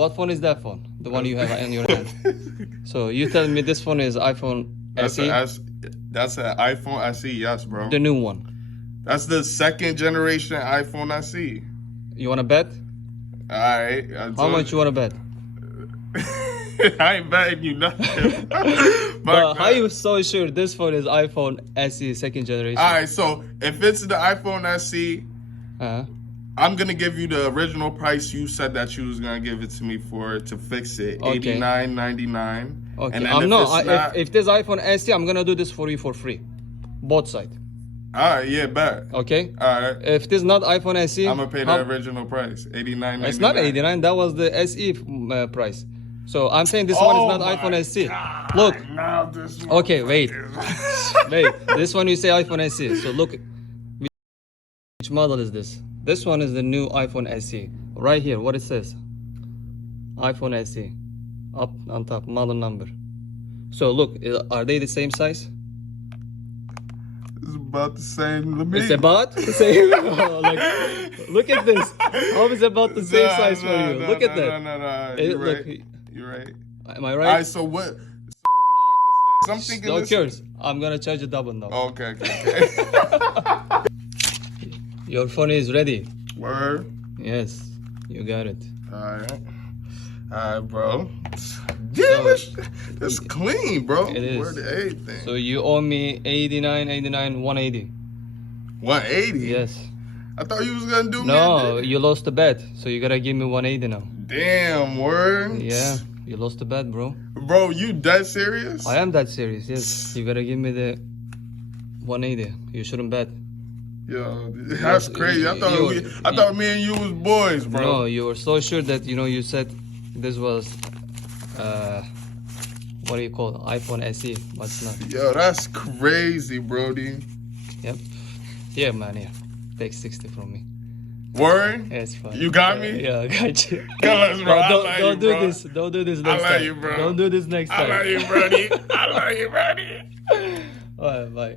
What phone is that phone? The one you have in your hand. So you tell me this phone is iPhone SE? That's an iPhone SE, yes, bro. The new one. That's the second generation iPhone SE. You wanna bet? Alright. How much you wanna bet? I ain't betting you nothing. But how you so sure this phone is iPhone SE second generation? Alright, so if it's the iPhone SE, I'm gonna give you the original price you said that you was gonna give it to me for to fix it. Okay. $89.99. Okay. And then if this iPhone SE, I'm gonna do this for you for free, both sides. Alright, yeah, bet. Okay. Alright. If this not iPhone SE, I'm gonna pay the original price, $89.99. It's not 89. That was the SE price. So I'm saying this one is not iPhone SE. God, Look. now this one Okay, wait. Wait. This one you say iPhone SE. So look, which model is this? This one is the new iPhone SE. Right here, what it says? iPhone SE. Up on top, model number. So look, are they the same size? It's about the same to me. It's about the same. Like, look at this. How is it about the same size for you? Look at that. No. You're Right. Look, You're right. am I right? Alright, so what? I'm thinking No this. cures. I'm gonna charge you double now. Okay. Your phone is ready. Word. Yes, you got it. Alright, bro. Damn, it's clean, bro. It is. Word to everything. So you owe me 89, 180. 180? Yes. I thought you was gonna do No, me. you lost the bet. So you gotta give me 180 now. Damn, word. Yeah, you lost the bet, bro. Bro, you dead serious? I am that serious. Yes, you gotta give me the 180. You shouldn't bet. Yo, that's crazy. I thought me and you was boys, bro. No, you were so sure that you said this was what do you call it? iPhone SE, but it's not. Yo, that's crazy, Brody. Yep. Yeah, man. Yeah. Take 60 from me. Word? Yeah, it's fine. You got me? Yeah, I got you. Cuz, bro, Don't do this. Don't do this next time. I love you, bro. Don't do this next time. I love you, Brody. I love you, Brody. Alright, bye.